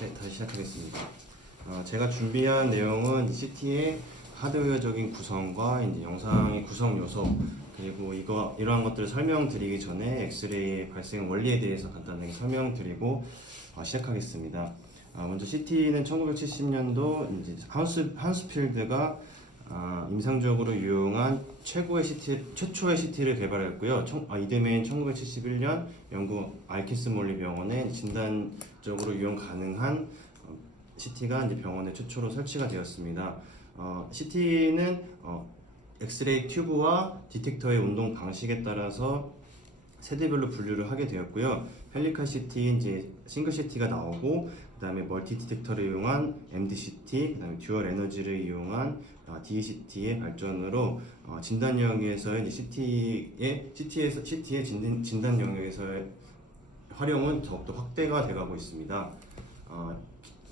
네, 다시 시작하겠습니다. 제가 준비한 내용은 CT의 하드웨어적인 구성과 이제 영상의 구성 요소, 그리고 이러한 것들을 설명드리기 전에 엑스레이의 발생 원리에 대해서 간단하게 설명드리고 시작하겠습니다. 먼저 CT는 1970년도 이제 하운스필드가 임상적으로 유용한 최초의 CT를 개발했고요. 이듬해인 1971년 영국 아이킨스 몰리 병원에 진단적으로 이용 가능한 CT가 이제 병원에 최초로 설치가 되었습니다. CT는 엑스레이 튜브와 디텍터의 운동 방식에 따라서 세대별로 분류를 하게 되었고요. 헬리칼 CT, 이제 싱글 CT가 나오고, 그다음에 멀티 디텍터를 이용한 MDCT, 그다음에 듀얼 에너지를 이용한 DECT의 발전으로 진단 영역에서의 CT의 진단 영역에서의 활용은 더욱더 확대가 돼가고 있습니다.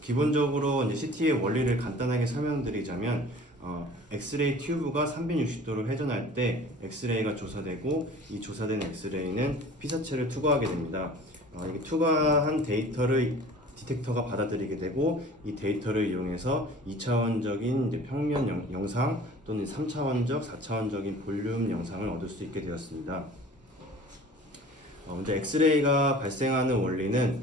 기본적으로 이제 CT의 원리를 간단하게 설명드리자면, 엑스레이 튜브가 360도로 회전할 때 엑스레이가 조사되고, 이 조사된 엑스레이는 피사체를 투과하게 됩니다. 이게 투과한 데이터를 디텍터가 받아들이게 되고, 이 데이터를 이용해서 2차원적인 이제 평면 영상 또는 3차원적, 4차원적인 볼륨 영상을 얻을 수 있게 되었습니다. 먼저 엑스레이가 발생하는 원리는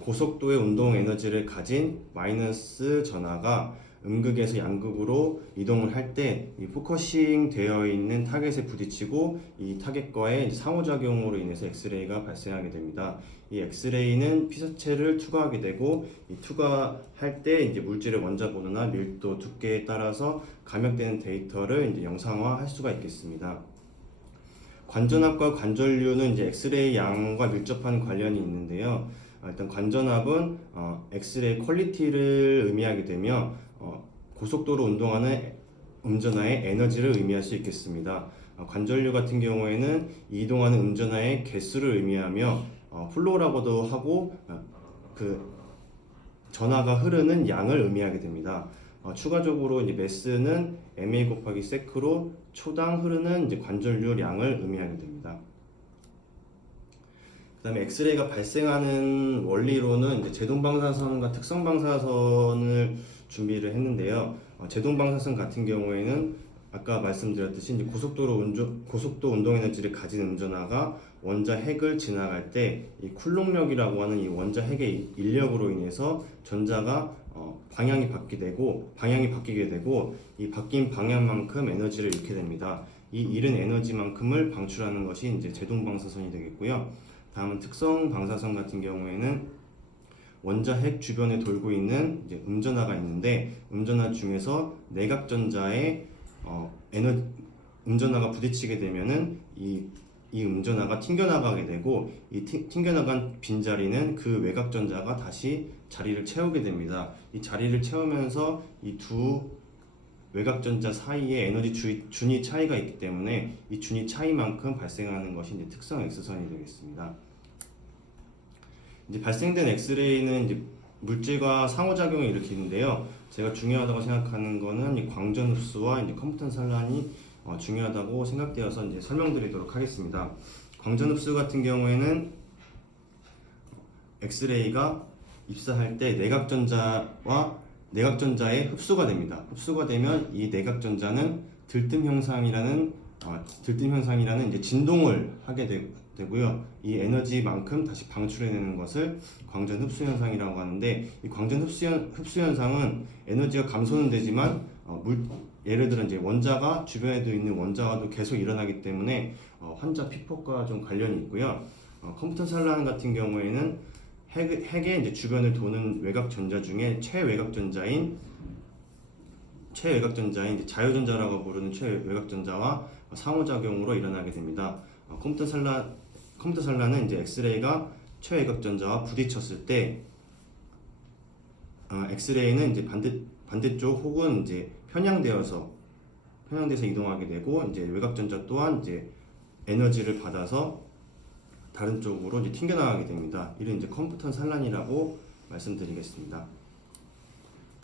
고속도의 운동 에너지를 가진 마이너스 전하가 음극에서 양극으로 이동을 할 때 이 포커싱 되어 있는 타겟에 부딪히고, 이 타겟과의 상호작용으로 인해서 엑스레이가 발생하게 됩니다. 이 엑스레이는 피사체를 투과하게 되고, 이 투과할 때 이제 물질의 원자번호나 밀도, 두께에 따라서 감역되는 데이터를 이제 영상화할 수가 있겠습니다. 관전압과 관전류는 이제 엑스레이 양과 밀접한 관련이 있는데요. 일단 관전압은 엑스레이 퀄리티를 의미하게 되며, 고속도로 운동하는 음전하의 에너지를 의미할 수 있겠습니다. 관전류 같은 경우에는 이동하는 음전하의 개수를 의미하며, 플로우라고도 하고 그 전하가 흐르는 양을 의미하게 됩니다. 추가적으로 이제 매스는 MA 곱하기 세크로 초당 흐르는 이제 관전류량을 의미하게 됩니다. 그다음에 엑스레이가 발생하는 원리로는 이제 제동방사선과 특성방사선을 준비를 했는데요. 제동방사선 같은 경우에는 아까 말씀드렸듯이 이제 고속도 운동 에너지를 가진 음전하가 원자 핵을 지나갈 때 이 쿨롱력이라고 하는 이 원자 핵의 인력으로 인해서 전자가 방향이 바뀌게 되고, 이 바뀐 방향만큼 에너지를 잃게 됩니다. 이 잃은 에너지만큼을 방출하는 것이 이제 제동방사선이 되겠고요. 다음은 특성 방사선 같은 경우에는 원자 핵 주변에 돌고 있는 이제 음전하가 있는데, 음전하 중에서 내각전자에 음전하가 부딪히게 되면은 이 음전하가 튕겨나가게 되고, 이 튕겨나간 빈자리는 그 외곽전자가 다시 자리를 채우게 됩니다. 이 자리를 채우면서 이 두 외곽전자 사이에 에너지 준위 차이가 있기 때문에 이 준위 차이만큼 발생하는 것이 이제 특성 X선이 되겠습니다. 이제 발생된 엑스레이는 이제 물질과 상호작용을 일으키는데요. 제가 중요하다고 생각하는 것은 이 광전 흡수와 이제 컴퓨턴 산란이 중요하다고 생각되어서 이제 설명드리도록 하겠습니다. 광전 흡수 같은 경우에는 엑스레이가 입사할 때 내각전자에 흡수가 됩니다. 흡수가 되면 이 내각전자는 들뜸 현상이라는 이제 진동을 하게 되고요. 이 에너지만큼 다시 방출해내는 것을 광전 흡수 현상이라고 하는데, 이 광전 흡수 현상은 에너지가 감소는 되지만 예를 들어 이제 원자가 주변에도 있는 원자와도 계속 일어나기 때문에 환자 피폭과 좀 관련이 있고요. 컴퓨터 산란 같은 경우에는 핵의 이제 주변을 도는 외곽 전자 중에 최외곽전자인 이제 자유전자라고 부르는 최외곽전자와 상호작용으로 일어나게 됩니다. 컴퓨터 산란은 이제 엑스레이가 최외곽전자와 부딪혔을 때 엑스레이는 이제 반대쪽 혹은 이제 편향돼서 이동하게 되고, 이제 외곽전자 또한 이제 에너지를 받아서 다른 쪽으로 이제 튕겨나가게 됩니다. 이를 이제 컴퓨턴 산란이라고 말씀드리겠습니다.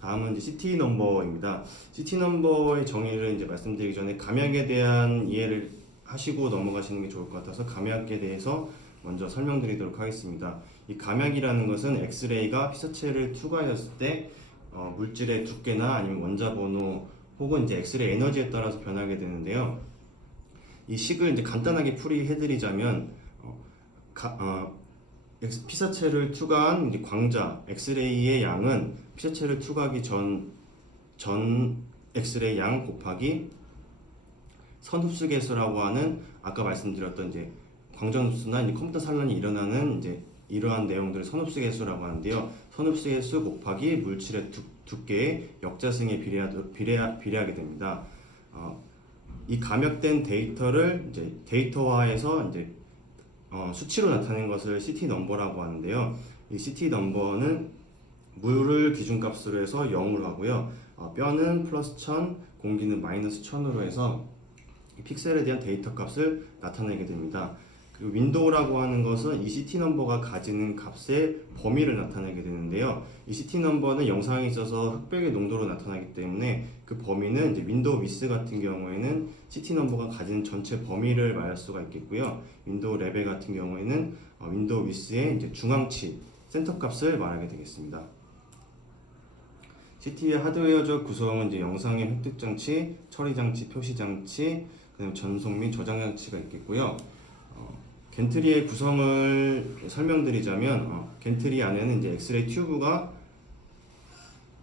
다음은 이제 CT 넘버입니다. CT 넘버의 정의를 이제 말씀드리기 전에 감약에 대한 이해를 하시고 넘어가시는 게 좋을 것 같아서 감약에 대해서 먼저 설명드리도록 하겠습니다. 이 감약이라는 것은 엑스레이가 피사체를 투과하였을 때 물질의 두께나 아니면 원자 번호 혹은 이제 엑스레이 에너지에 따라서 변하게 되는데요. 이 식을 이제 간단하게 풀이해드리자면 피사체를 투과한 이제 광자 엑스레이의 양은 피사체를 투과하기 전 엑스레이 양 곱하기 선흡수계수라고 하는 아까 말씀드렸던 이제 광전흡수나 이제 컴퓨터 산란이 일어나는 이제 이러한 내용들을 선흡수계수라고 하는데요. 선흡수계수 곱하기 물질의 두께의 역자승에 비례하게 됩니다. 이 감약된 데이터를 이제 데이터화해서 이제 수치로 나타낸 것을 CT 넘버라고 하는데요. 이 CT 넘버는 물을 기준값으로 해서 0으로 하고요. 뼈는 플러스 1000, 공기는 마이너스 1000으로 해서 이 픽셀에 대한 데이터 값을 나타내게 됩니다. 그리고 윈도우라고 하는 것은 이 CT 넘버가 가지는 값의 범위를 나타내게 되는데요. 이 CT 넘버는 영상에 있어서 흑백의 농도로 나타나기 때문에 그 범위는 이제 윈도우 위스 같은 경우에는 CT 넘버가 가지는 전체 범위를 말할 수가 있겠고요. 윈도우 레벨 같은 경우에는 윈도우 위스의 이제 중앙치, 센터 값을 말하게 되겠습니다. CT의 하드웨어적 구성은 이제 영상의 획득 장치, 처리 장치, 표시 장치, 그다음에 전송 및 저장 장치가 있겠고요. 겐트리의 구성을 설명드리자면 겐트리 안에는 이제 엑스레이 튜브가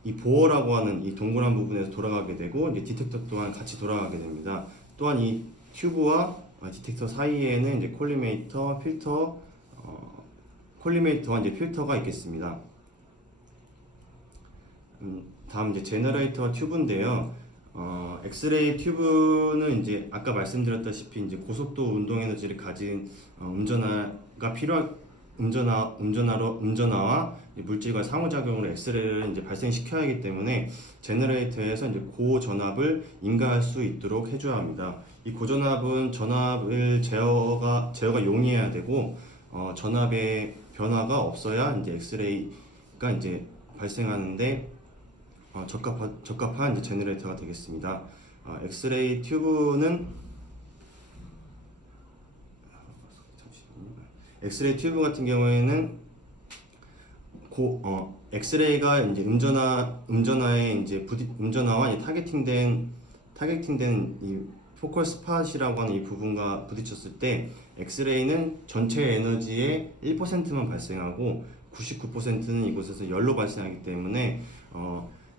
이 보어라고 하는 이 동그란 부분에서 돌아가게 되고 이제 디텍터 또한 같이 돌아가게 됩니다. 또한 이 튜브와 디텍터 사이에는 이제 콜리메이터, 필터, 콜리메이터와 이제 필터가 있겠습니다. 다음 이제 제너레이터와 튜브인데요. 엑스레이 튜브는 이제 아까 말씀드렸다시피 이제 고속도 운동 에너지를 가진 음전화가 필요한 음전화와 물질과 상호작용으로 엑스레이를 이제 발생시켜야 하기 때문에 제너레이터에서 이제 고전압을 인가할 수 있도록 해줘야 합니다. 이 고전압은 전압을 제어가 용이해야 되고 전압의 변화가 없어야 이제 엑스레이가 이제 발생하는데 적합한 이제 제너레이터가 되겠습니다. 엑스레이 튜브는 엑스레이 튜브 같은 경우에는 엑스레이가 이제 음전화에 이제 음전화와 타겟팅된 이 포컬 스팟이라고 하는 이 부분과 부딪혔을 때 엑스레이는 전체 에너지의 1%만 발생하고 99%는 이곳에서 열로 발생하기 때문에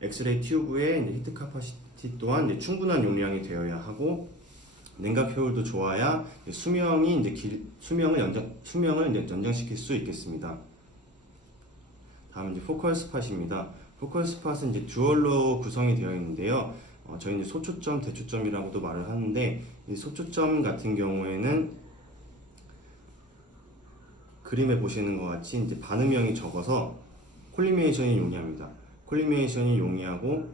엑스레이 튜브의 이제 히트 카파시티 또한 이제 충분한 용량이 되어야 하고 냉각 효율도 좋아야 수명을 연장시킬 수 있겠습니다. 다음 이제 포컬 스팟입니다. 포컬 스팟은 이제 듀얼로 구성이 되어 있는데요. 저희는 소초점, 대초점이라고도 말을 하는데 이 소초점 같은 경우에는 그림에 보시는 것 같이 이제 반음형이 적어서 콜리메이션이 용이합니다. 콜리메이션이 용이하고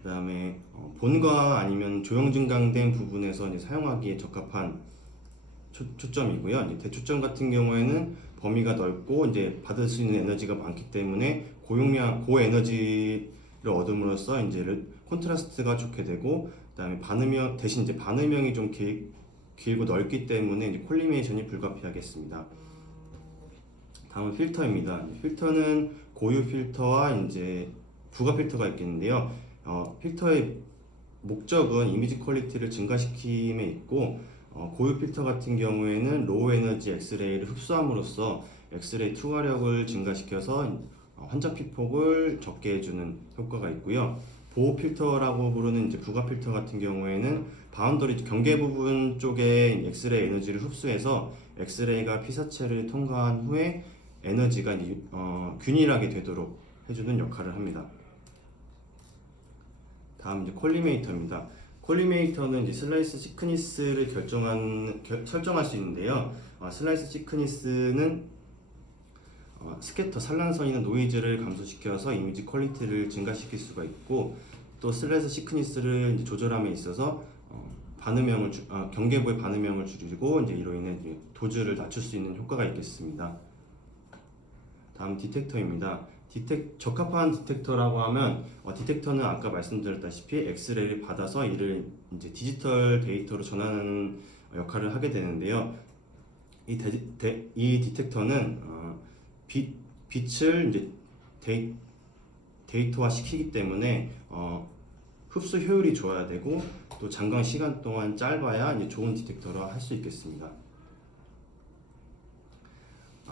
그 다음에 본과 아니면 조형 증강된 부분에서 이제 사용하기에 적합한 초점이고요. 이제 대초점 같은 경우에는 범위가 넓고 이제 받을 수 있는 에너지가 많기 때문에 고에너지를 얻음으로써 이제 콘트라스트가 좋게 되고 그다음에 반음형 대신 이제 반음형이 좀 길고 넓기 때문에 이제 콜리메이션이 불가피하겠습니다. 다음은 필터입니다. 필터는 고유 필터와 이제 부가 필터가 있겠는데요. 필터의 목적은 이미지 퀄리티를 증가시킴에 있고 고유 필터 같은 경우에는 로우 에너지 엑스레이를 흡수함으로써 엑스레이 투과력을 증가시켜서 환자 피폭을 적게 해주는 효과가 있고요. 보호 필터라고 부르는 이제 부가 필터 같은 경우에는 바운더리 경계 부분 쪽에 엑스레이 에너지를 흡수해서 엑스레이가 피사체를 통과한 후에 에너지가 균일하게 되도록 해주는 역할을 합니다. 다음 이제 콜리메이터입니다. 콜리메이터는 이제 슬라이스 시크니스를 설정할 수 있는데요. 슬라이스 시크니스는 스캐터 산란선이나 노이즈를 감소시켜서 이미지 퀄리티를 증가시킬 수가 있고 또 슬라이스 시크니스를 이제 조절함에 있어서 경계부의 반음형을 줄이고 이제 이로 인해 이제 도즈를 낮출 수 있는 효과가 있겠습니다. 다음 디텍터입니다. 적합한 디텍터라고 하면 디텍터는 아까 말씀드렸다시피 엑스레이를 받아서 이를 이제 디지털 데이터로 전환하는 역할을 하게 되는데요. 이 디텍터는 빛을 이제 데이터화 시키기 때문에 흡수 효율이 좋아야 되고 또 잠깐 시간 동안 짧아야 이제 좋은 디텍터라 할 수 있겠습니다.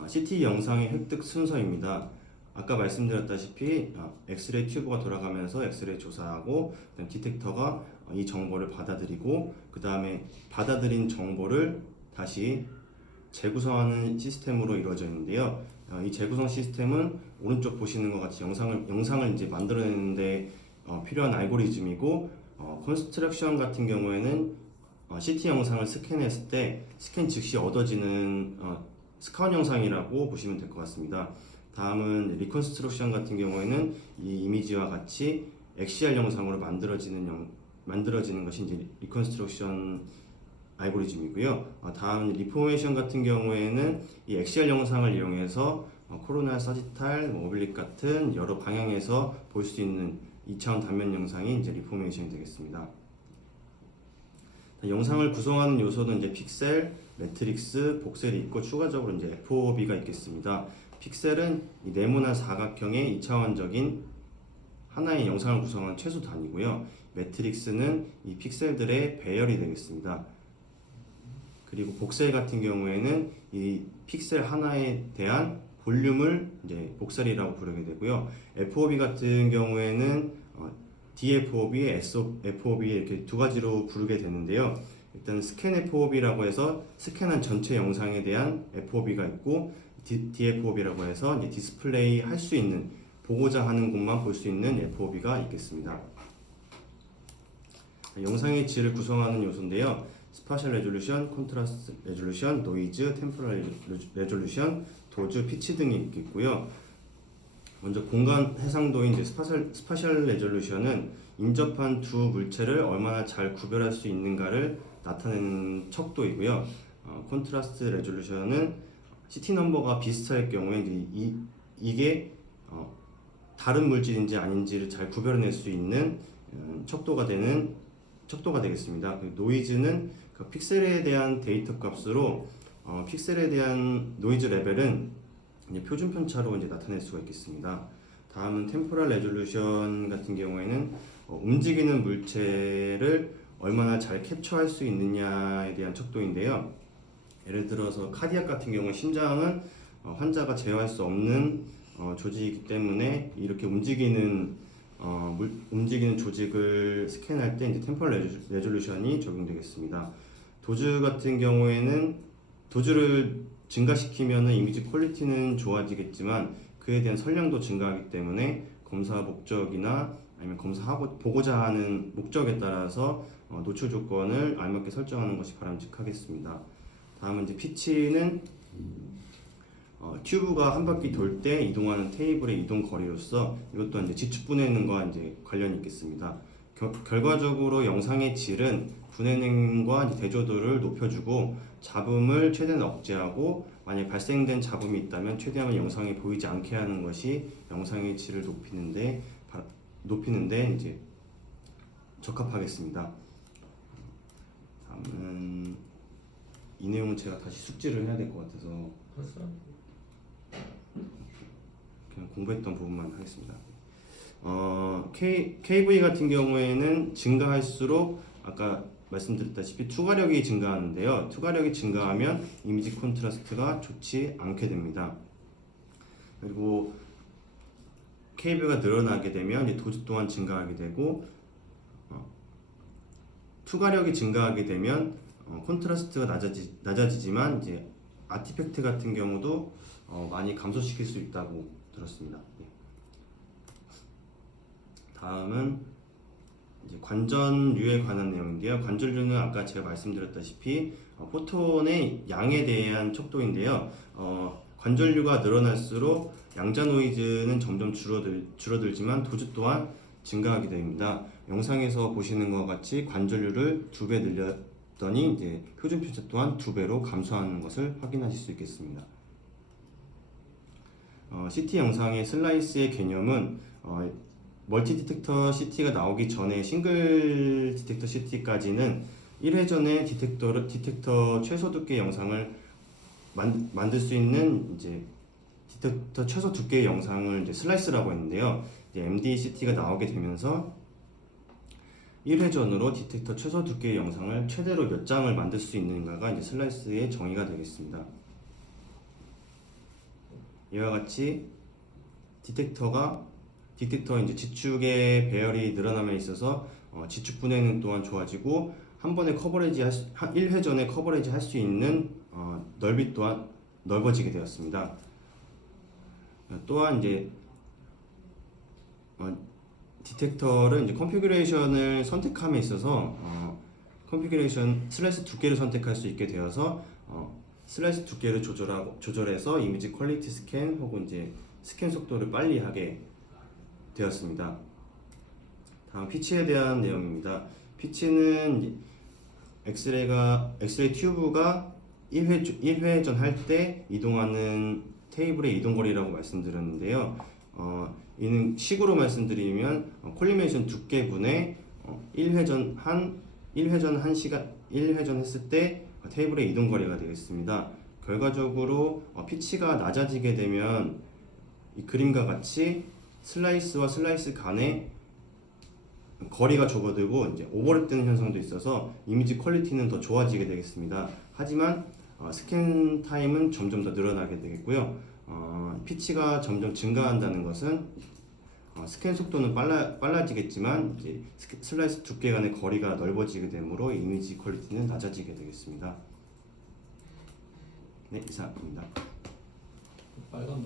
CT 영상의 획득 순서입니다. 아까 말씀드렸다시피 엑스레이 튜브가 돌아가면서 엑스레이 조사하고 디텍터가 이 정보를 받아들이고 그 다음에 받아들인 정보를 다시 재구성하는 시스템으로 이루어져 있는데요. 이 재구성 시스템은 오른쪽 보시는 것 같이 영상을 이제 만들어내는데 필요한 알고리즘이고 컨스트럭션 같은 경우에는 CT 영상을 스캔했을 때 스캔 즉시 얻어지는 스카운 영상이라고 보시면 될 것 같습니다. 다음은 리컨스트럭션 같은 경우에는 이 이미지와 같이 XR 영상으로 만들어지는 것이 이제 리컨스트럭션 알고리즘이고요. 다음 리포메이션 같은 경우에는 이 XR 영상을 이용해서 코로나, 사지탈, 오블릭 같은 여러 방향에서 볼 수 있는 2차원 단면 영상이 이제 리포메이션이 되겠습니다. 영상을 구성하는 요소는 이제 픽셀, 매트릭스, 복셀이 있고 추가적으로 이제 FOV가 있겠습니다. 픽셀은 이 네모난 사각형의 2차원적인 하나의 영상을 구성하는 최소 단위고요. 매트릭스는 이 픽셀들의 배열이 되겠습니다. 그리고 복셀 같은 경우에는 이 픽셀 하나에 대한 볼륨을 이제 복셀이라고 부르게 되고요. FOV 같은 경우에는 DFOV, SFOV 이렇게 두 가지로 부르게 되는데요. 일단 스캔 FOV라고 해서 스캔한 전체 영상에 대한 FOV가 있고 DFOV라고 해서 이제 디스플레이 할 수 있는 보고자 하는 곳만 볼 수 있는 FOV가 있겠습니다. 영상의 질을 구성하는 요소인데요. 스파셜 레졸루션, 콘트라스트 레졸루션, 노이즈, 템포럴 레졸루션, 도즈, 피치 등이 있겠고요. 먼저 공간 해상도인 이제 스파셜 레졸루션은 인접한 두 물체를 얼마나 잘 구별할 수 있는가를 나타내는 척도이고요. 콘트라스트 레졸루션은 CT 넘버가 비슷할 경우에 이게 다른 물질인지 아닌지를 잘 구별해낼 수 있는 척도가 되겠습니다. 노이즈는 그 픽셀에 대한 데이터 값으로 픽셀에 대한 노이즈 레벨은 이제 표준 편차로 이제 나타낼 수가 있겠습니다. 다음은 템포럴 레졸루션 같은 경우에는 움직이는 물체를 얼마나 잘 캡처할 수 있느냐에 대한 척도인데요. 예를 들어서 카디악 같은 경우 심장은 환자가 제어할 수 없는 조직이기 때문에 이렇게 움직이는 조직을 스캔할 때 이제 템포럴 레졸루션이 적용되겠습니다. 도즈 같은 경우에는 도즈를 증가시키면 이미지 퀄리티는 좋아지겠지만 그에 대한 선량도 증가하기 때문에 검사 목적이나 아니면 보고자 하는 목적에 따라서 노출 조건을 알맞게 설정하는 것이 바람직하겠습니다. 다음은 이제 피치는 튜브가 한 바퀴 돌 때 이동하는 테이블의 이동 거리로서 이것 또한 이제 지축 분해능과 이제 관련이 있겠습니다. 결과적으로 영상의 질은 분해능과 이제 대조도를 높여주고 잡음을 최대한 억제하고 만약 발생된 잡음이 있다면 최대한 영상이 보이지 않게 하는 것이 영상의 질을 높이는데 이제 적합하겠습니다. 다음은 이 내용은 제가 다시 숙지를 해야 될 것 같아서 그냥 공부했던 부분만 하겠습니다. KV 같은 경우에는 증가할수록 아까 말씀드렸다시피 투과력이 증가하는데요. 투과력이 증가하면 이미지 콘트라스트가 좋지 않게 됩니다. 그리고 KV가 늘어나게 되면 이제 도즈 또한 증가하게 되고 투과력이 증가하게 되면 콘트라스트가 낮아지지만 이제 아티팩트 같은 경우도 많이 감소시킬 수 있다고 들었습니다. 다음은 이제 관전류에 관한 내용인데요. 관전류는 아까 제가 말씀드렸다시피 포톤의 양에 대한 척도인데요. 관전류가 늘어날수록 양자 노이즈는 점점 줄어들지만 도즈 또한 증가하게 됩니다. 영상에서 보시는 것과 같이 관전류를 2배 늘렸더니 이제 표준 편차 또한 2배로 감소하는 것을 확인하실 수 있겠습니다. CT 영상의 슬라이스의 개념은 멀티 디텍터 CT가 나오기 전에 싱글 디텍터 CT까지는 1회 전에 디텍터 최소 두께 영상을 만들 수 있는 이제 디텍터 최소 두께의 영상을 이제 슬라이스라고 했는데요. 이제 MDCT가 나오게 되면서 1회 전으로 디텍터 최소 두께의 영상을 최대로 몇 장을 만들 수 있는가가 이제 슬라이스의 정의가 되겠습니다. 이와 같이 디텍터 이제 지축의 배열이 늘어남에 있어서 지축 분해능 또한 좋아지고 한 번에 1회 전에 커버리지 할 수 있는 넓이 또한 넓어지게 되었습니다. 또한 이제 디텍터를 이제 컨피규레이션을 선택함에 있어서 컨피규레이션 슬라이스 두께를 선택할 수 있게 되어서 슬라이스 두께를 조절해서 이미지 퀄리티 스캔 혹은 이제 스캔 속도를 빨리 하게 되었습니다. 다음 피치에 대한 내용입니다. 피치는 엑스레이 튜브가 1회 전 할 때 이동하는 테이블의 이동거리라고 말씀드렸는데요. 이는 식으로 말씀드리면 콜리메이션 두께분의 1회 전 했을 때 테이블의 이동거리가 되겠습니다. 결과적으로 피치가 낮아지게 되면 이 그림과 같이 슬라이스와 슬라이스 간의 거리가 좁아들고 이제 오버랩되는 현상도 있어서 이미지 퀄리티는 더 좋아지게 되겠습니다. 하지만 스캔 타임은 점점 더 늘어나게 되겠고요. 피치가 점점 증가한다는 것은 스캔 속도는 빨라지겠지만 이제 슬라이스 두께 간의 거리가 넓어지게 되므로 이미지 퀄리티는 낮아지게 되겠습니다. 네, 이상입니다. 빨간